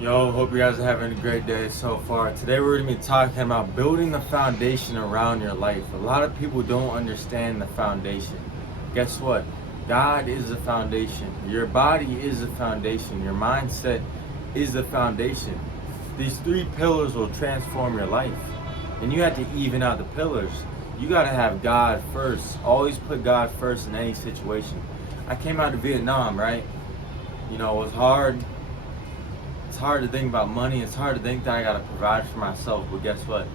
Yo, hope you guys are having a great day so far. Today we're going to be talking about building the foundation around your life. A lot of people don't understand the foundation. Guess what? God is the foundation. Your body is the foundation. Your mindset is the foundation. These three pillars will transform your life. And you have to even out the pillars. You got to have God first. Always put God first in any situation. I came out of Vietnam, right? You know, it was hard. It's hard to think about money. It's hard to think that I gotta provide for myself. But guess what?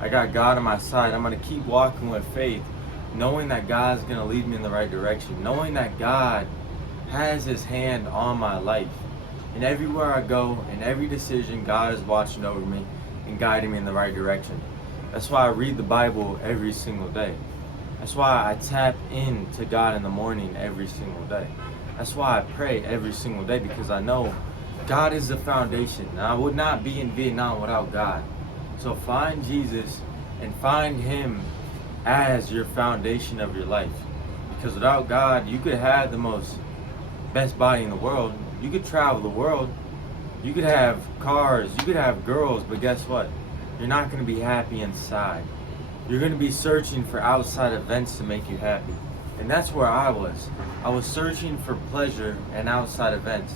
I got God on my side. I'm gonna keep walking with faith, knowing that God's gonna lead me in the right direction, knowing that God has His hand on my life. And everywhere I go, in every decision, God is watching over me and guiding me in the right direction. That's why I read the Bible every single day. That's why I tap into God in the morning every single day. That's why I pray every single day, because I know God is the foundation. Now, I would not be in Vietnam without God. So find Jesus and find Him as your foundation of your life. Because without God, you could have the best body in the world. You could travel the world. You could have cars. You could have girls. But guess what? You're not going to be happy inside. You're going to be searching for outside events to make you happy. And that's where I was. I was searching for pleasure and outside events.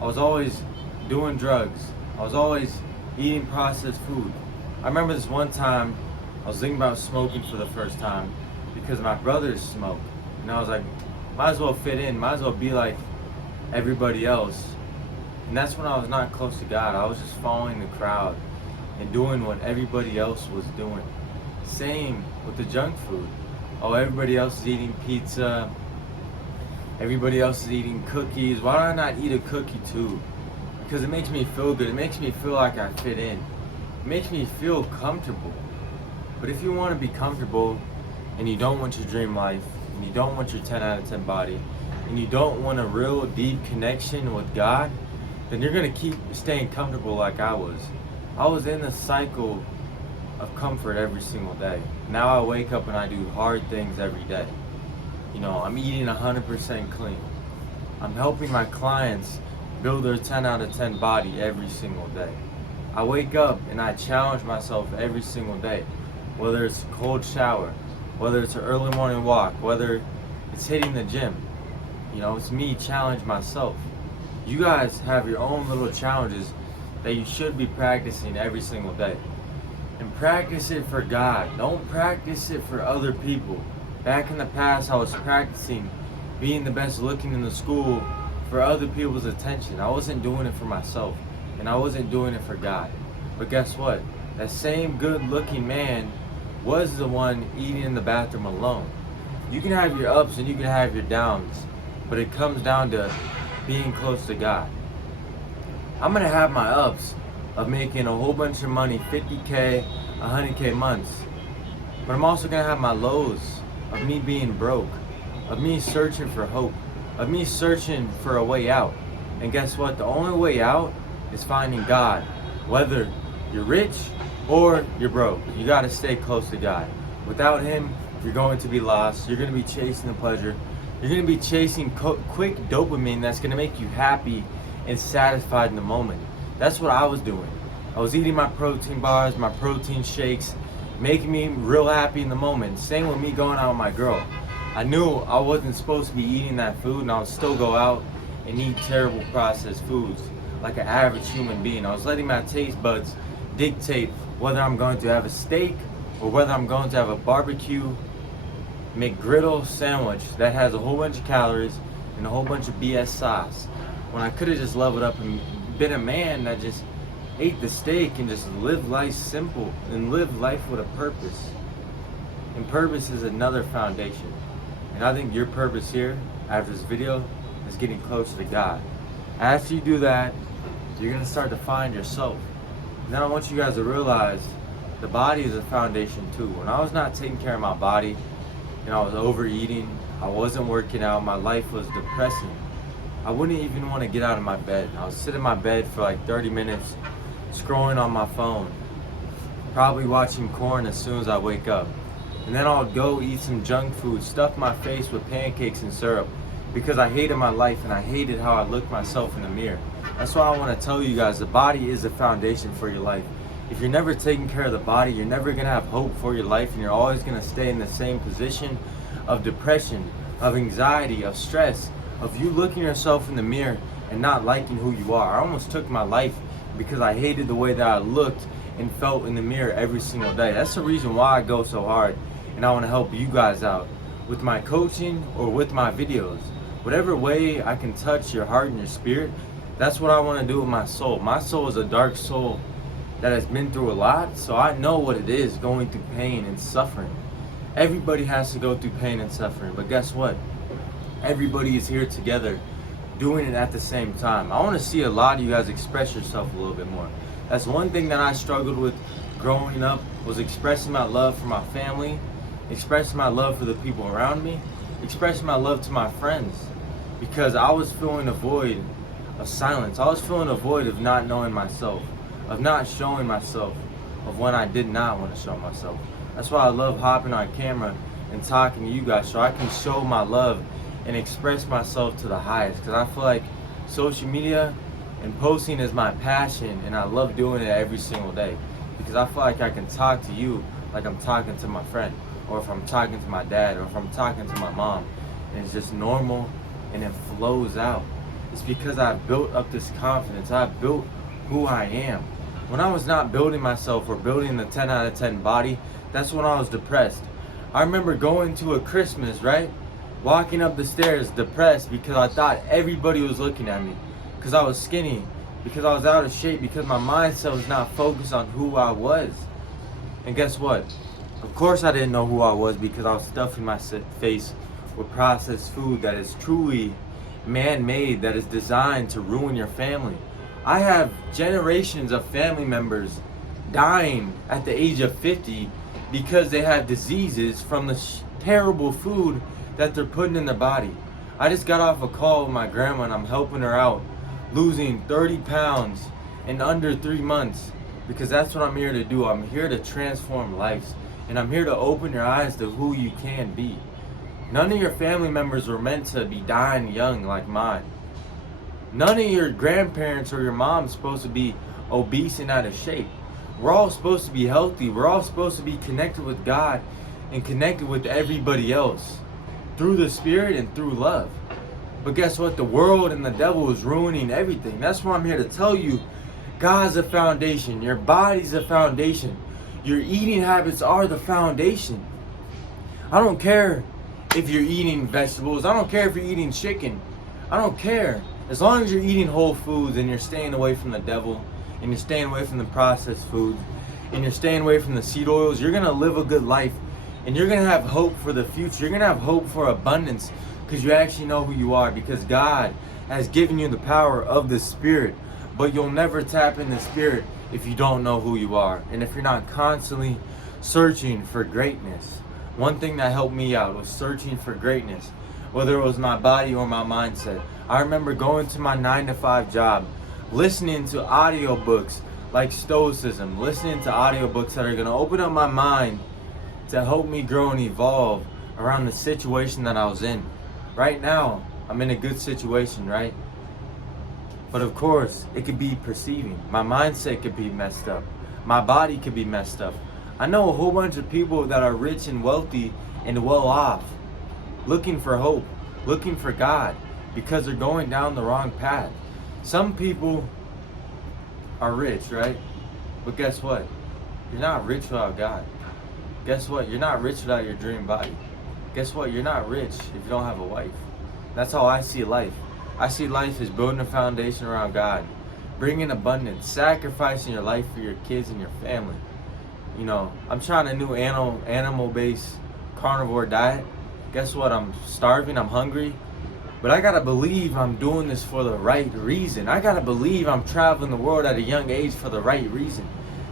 I was always doing drugs. I was always eating processed food. I remember this one time I was thinking about smoking for the first time because my brothers smoked. And I was like, might as well fit in, might as well be like everybody else. And that's when I was not close to God. I was just following the crowd and doing what everybody else was doing. Same with the junk food. Oh, everybody else is eating pizza. Everybody else is eating cookies. Why do I not eat a cookie too? Because it makes me feel good. It makes me feel like I fit in. It makes me feel comfortable. But if you want to be comfortable and you don't want your dream life, and you don't want your 10 out of 10 body, and you don't want a real deep connection with God, then you're going to keep staying comfortable like I was. I was in the cycle of comfort every single day. Now I wake up and I do hard things every day. You know, I'm eating 100% clean. I'm helping my clients build their 10 out of 10 body every single day. I wake up and I challenge myself every single day. Whether it's a cold shower, whether it's an early morning walk, whether it's hitting the gym. You know, it's me challenge myself. You guys have your own little challenges that you should be practicing every single day. And practice it for God. Don't practice it for other people. Back in the past, I was practicing being the best looking in the school for other people's attention. I wasn't doing it for myself, and I wasn't doing it for God. But guess what? That same good looking man was the one eating in the bathroom alone. You can have your ups and you can have your downs, but it comes down to being close to God. I'm gonna have my ups of making a whole bunch of money, 50K, 100K months. But I'm also gonna have my lows of me being broke, of me searching for hope, of me searching for a way out. And guess what? The only way out is finding God. Whether you're rich or you're broke, you gotta stay close to God. Without Him, you're going to be lost. You're gonna be chasing the pleasure. You're gonna be chasing quick dopamine that's gonna make you happy and satisfied in the moment. That's what I was doing. I was eating my protein bars, my protein shakes, making me real happy in the moment. Same with me going out with my girl. I knew I wasn't supposed to be eating that food, and I would still go out and eat terrible processed foods like an average human being. I was letting my taste buds dictate whether I'm going to have a steak or whether I'm going to have a barbecue McGriddle sandwich that has a whole bunch of calories and a whole bunch of BS sauce. When I could have just leveled up and been a man that just ate the steak and just lived life simple and lived life with a purpose. And purpose is another foundation. And I think your purpose here, after this video, is getting closer to God. After you do that, you're going to start to find yourself. And then I want you guys to realize the body is a foundation too. When I was not taking care of my body and I was overeating, I wasn't working out, my life was depressing. I wouldn't even want to get out of my bed. I would sit in my bed for like 30 minutes scrolling on my phone, probably watching corn as soon as I wake up. And then I'll go eat some junk food, stuff my face with pancakes and syrup because I hated my life and I hated how I looked myself in the mirror. That's why I want to tell you guys, the body is the foundation for your life. If you're never taking care of the body, you're never going to have hope for your life, and you're always going to stay in the same position of depression, of anxiety, of stress, of you looking yourself in the mirror and not liking who you are. I almost took my life because I hated the way that I looked and felt in the mirror every single day. That's the reason why I go so hard, and I want to help you guys out with my coaching or with my videos. Whatever way I can touch your heart and your spirit, that's what I want to do with my soul. My soul is a dark soul that has been through a lot, so I know what it is going through pain and suffering. Everybody has to go through pain and suffering, but guess what? Everybody is here together doing it at the same time. I want to see a lot of you guys express yourself a little bit more. That's one thing that I struggled with growing up, was expressing my love for my family, expressing my love for the people around me, expressing my love to my friends, because I was feeling a void of silence. I was feeling a void of not knowing myself, of not showing myself, of when I did not want to show myself. That's why I love hopping on camera and talking to you guys, so I can show my love and express myself to the highest, because I feel like social media and posting is my passion, and I love doing it every single day, because I feel like I can talk to you like I'm talking to my friend, or if I'm talking to my dad, or if I'm talking to my mom, and it's just normal and it flows out. It's because I've built up this confidence. I've built who I am. When I was not building myself or building the 10 out of 10 body, that's when I was depressed. I remember going to a Christmas, right? Walking up the stairs depressed because I thought everybody was looking at me, because I was skinny, because I was out of shape, because my mindset was not focused on who I was. And guess what? Of course I didn't know who I was, because I was stuffing my face with processed food that is truly man-made, that is designed to ruin your family. I have generations of family members dying at the age of 50 because they have diseases from the terrible food that they're putting in their body. I just got off a call with my grandma, and I'm helping her out losing 30 pounds in under 3 months, because that's what I'm here to do. I'm here to transform lives, and I'm here to open your eyes to who you can be. None of your family members were meant to be dying young like mine. None of your grandparents or your mom's supposed to be obese and out of shape. We're all supposed to be healthy. We're all supposed to be connected with God and connected with everybody else through the Spirit and through love. But guess what? The world and the devil is ruining everything. That's why I'm here to tell you, God's a foundation. Your body's a foundation. Your eating habits are the foundation. I don't care if you're eating vegetables. I don't care if you're eating chicken. I don't care. As long as you're eating whole foods and you're staying away from the devil, and you're staying away from the processed foods, and you're staying away from the seed oils, you're going to live a good life, and you're going to have hope for the future. You're going to have hope for abundance, because you actually know who you are, because God has given you the power of the Spirit. But you'll never tap in the Spirit if you don't know who you are, and if you're not constantly searching for greatness. One thing that helped me out was searching for greatness, whether it was my body or my mindset. I remember going to my 9-to-5 job, listening to audiobooks like Stoicism, listening to audiobooks that are going to open up my mind to help me grow and evolve around the situation that I was in. Right now, I'm in a good situation, right? But of course, it could be perceiving. My mindset could be messed up. My body could be messed up. I know a whole bunch of people that are rich and wealthy and well off, looking for hope, looking for God, because they're going down the wrong path. Some people are rich, right? But guess what? You're not rich without God. Guess what? You're not rich without your dream body. Guess what? You're not rich if you don't have a wife. That's how I see life. I see life as building a foundation around God, bringing abundance, sacrificing your life for your kids and your family. You know, I'm trying a new animal-based carnivore diet. Guess what? I'm starving, I'm hungry, but I gotta believe I'm doing this for the right reason. I gotta believe I'm traveling the world at a young age for the right reason.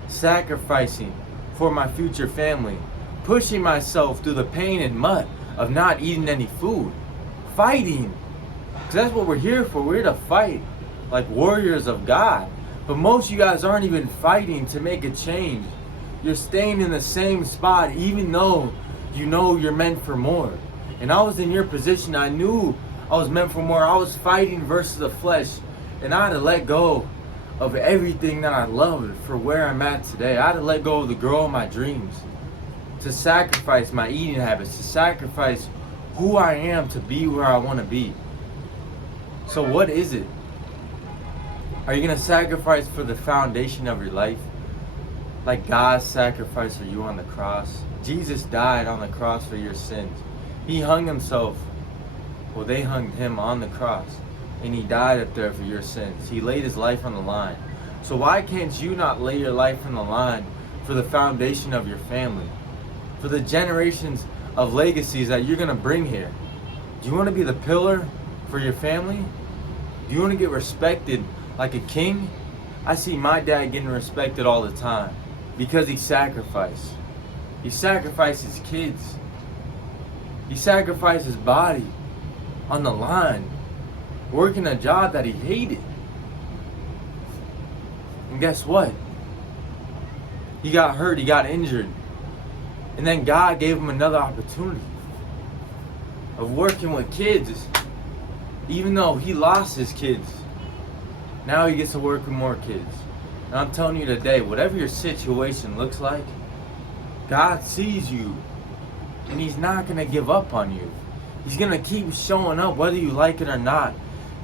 Sacrificing for my future family, pushing myself through the pain and mud of not eating any food, fighting, because that's what we're here for. We're here to fight like warriors of God. But most of you guys aren't even fighting to make a change. You're staying in the same spot even though you know you're meant for more. And I was in your position. I knew I was meant for more. I was fighting versus the flesh, And I had to let go of everything that I loved for where I'm at today. I had to let go of the girl of my dreams, to sacrifice my eating habits, to sacrifice who I am to be where I want to be. So what is it? Are you going to sacrifice for the foundation of your life? Like God sacrificed for you on the cross. Jesus died on the cross for your sins. He hung himself. Well, they hung him on the cross. And he died up there for your sins. He laid his life on the line. So why can't you not lay your life on the line for the foundation of your family? For the generations of legacies that you're going to bring here? Do you want to be the pillar for your family? Do you want to get respected like a king? I see my dad getting respected all the time because he sacrificed. He sacrificed his kids. He sacrificed his body on the line, working a job that he hated. And guess what? He got hurt, he got injured. And then God gave him another opportunity of working with kids. Even though he lost his kids, now he gets to work with more kids. And I'm telling you today, whatever your situation looks like, God sees you. And he's not going to give up on you. He's going to keep showing up whether you like it or not.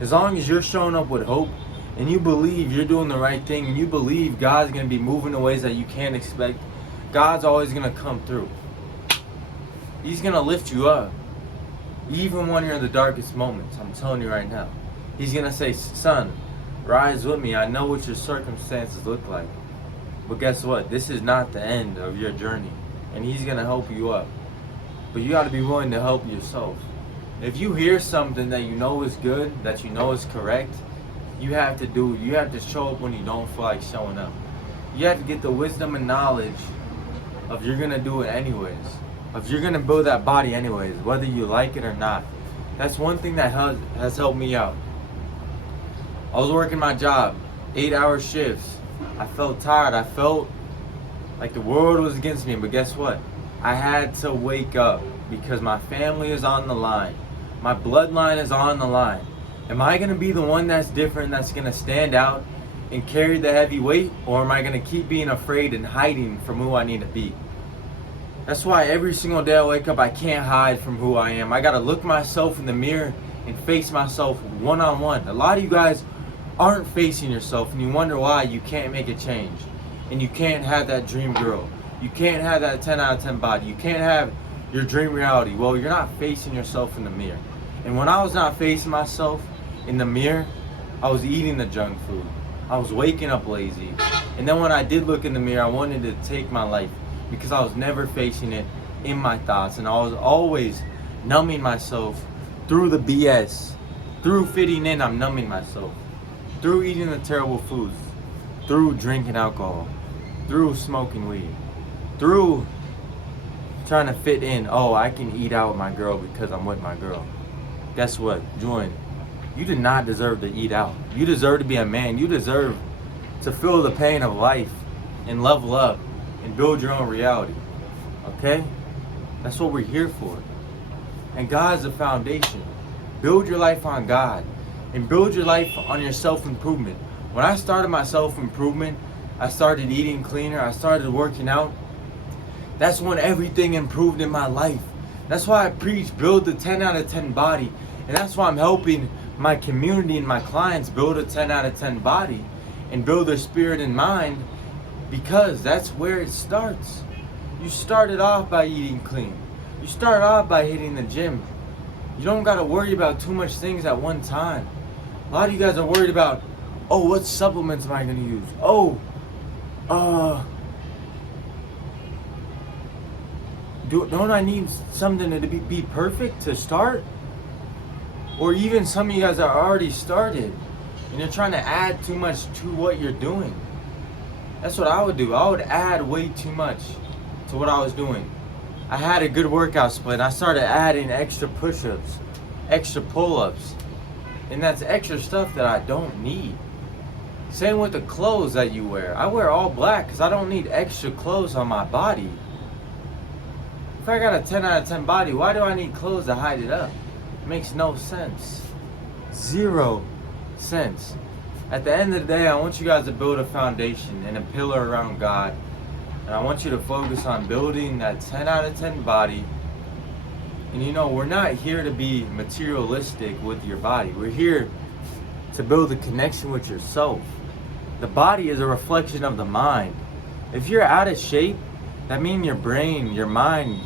As long as you're showing up with hope and you believe you're doing the right thing and you believe God's going to be moving in ways that you can't expect, God's always going to come through. He's going to lift you up. Even when you're in the darkest moments, I'm telling you right now. He's going to say, son, rise with me. I know what your circumstances look like. But guess what? This is not the end of your journey. And he's going to help you up. But you got to be willing to help yourself. If you hear something that you know is good, that you know is correct, you have to do it. You have to show up when you don't feel like showing up. You have to get the wisdom and knowledge of you're going to do it anyways. Of you're going to build that body anyways, whether you like it or not. That's one thing that has helped me out. I was working my job, 8-hour shifts. I felt tired. I felt like the world was against me. But guess what? I had to wake up because my family is on the line. My bloodline is on the line. Am I going to be the one that's different, that's going to stand out and carry the heavy weight? Or am I going to keep being afraid and hiding from who I need to be? That's why every single day I wake up, I can't hide from who I am. I got to look myself in the mirror and face myself one-on-one. A lot of you guys aren't facing yourself and you wonder why you can't make a change. And you can't have that dream girl. You can't have that 10 out of 10 body. You can't have your dream reality. Well, you're not facing yourself in the mirror. And when I was not facing myself in the mirror, I was eating the junk food. I was waking up lazy. And then when I did look in the mirror, I wanted to take my life because I was never facing it in my thoughts. And I was always numbing myself through the BS. Through fitting in, I'm numbing myself. Through eating the terrible foods. Through drinking alcohol. Through smoking weed. Through trying to fit in. Oh, I can eat out with my girl because I'm with my girl. Guess what? Join. You do not deserve to eat out. You deserve to be a man. You deserve to feel the pain of life and level up and build your own reality. Okay? That's what we're here for. And God's the foundation. Build your life on God and build your life on your self-improvement. When I started my self-improvement, I started eating cleaner, I started working out. That's when everything improved in my life. That's why I preach build the 10 out of 10 body. And that's why I'm helping my community and my clients build a 10 out of 10 body and build their spirit and mind, because that's where it starts. You started off by eating clean. You start off by hitting the gym. You don't got to worry about too much things at one time. A lot of you guys are worried about, oh, what supplements am I going to use? Oh, don't I need something to be perfect to start? Or even some of you guys are already started and you're trying to add too much to what you're doing. That's what I would do. I would add way too much to what I was doing. I had a good workout split and I started adding extra push-ups, extra pull-ups, and that's extra stuff that I don't need. Same with the clothes that you wear. I wear all black because I don't need extra clothes on my body. If I got a 10 out of 10 body, why do I need clothes to hide it up? It makes no sense. 0 sense. At the end of the day, I want you guys to build a foundation and a pillar around God. And I want you to focus on building that 10 out of 10 body. And you know, we're not here to be materialistic with your body. We're here to build a connection with yourself. The body is a reflection of the mind. If you're out of shape, that means your brain, your mind,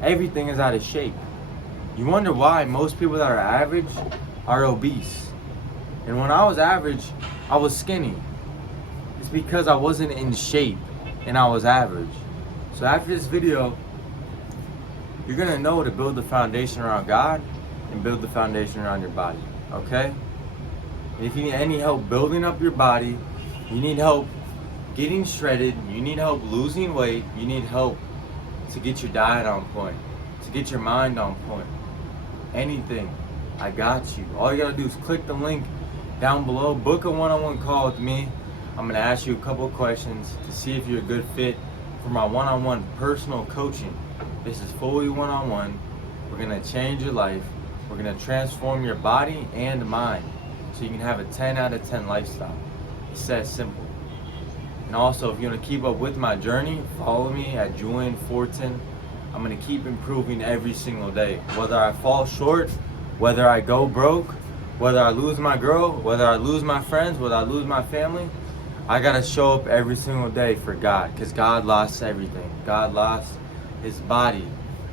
everything is out of shape. You wonder why most people that are average are obese. And when I was average, I was skinny. It's because I wasn't in shape and I was average. So after this video, you're gonna know to build the foundation around God and build the foundation around your body, okay? If you need any help building up your body, you need help getting shredded, you need help losing weight, you need help to get your diet on point, to get your mind on point, anything, I got you. All you gotta do is click the link down below, book a one-on-one call with me. I'm gonna ask you a couple of questions to see if you're a good fit for my one-on-one personal coaching. This is fully one-on-one. We're gonna change your life. We're gonna transform your body and mind so you can have a 10 out of 10 lifestyle. It's that simple. And also, if you want to keep up with my journey, follow me at Julian Fortin. I'm going to keep improving every single day. Whether I fall short, whether I go broke, whether I lose my girl, whether I lose my friends, whether I lose my family, I got to show up every single day for God, because God lost everything. God lost his body.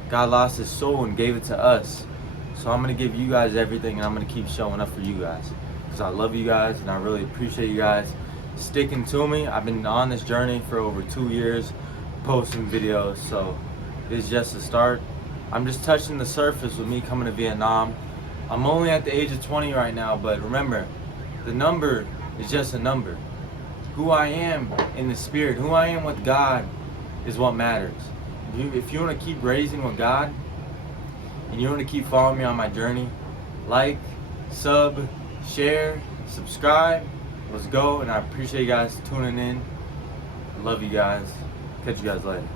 God lost his soul and gave it to us. So I'm going to give you guys everything, and I'm going to keep showing up for you guys, because I love you guys and I really appreciate you guys sticking to me. I've been on this journey for over 2 years, posting videos, so this is just the start. I'm just touching the surface with me coming to Vietnam. I'm only at the age of 20 right now, but remember, the number is just a number. Who I am in the spirit, who I am with God is what matters. If you want to keep raising with God and you want to keep following me on my journey, like, sub, share, subscribe. Let's go, and I appreciate you guys tuning in. I love you guys. Catch you guys later.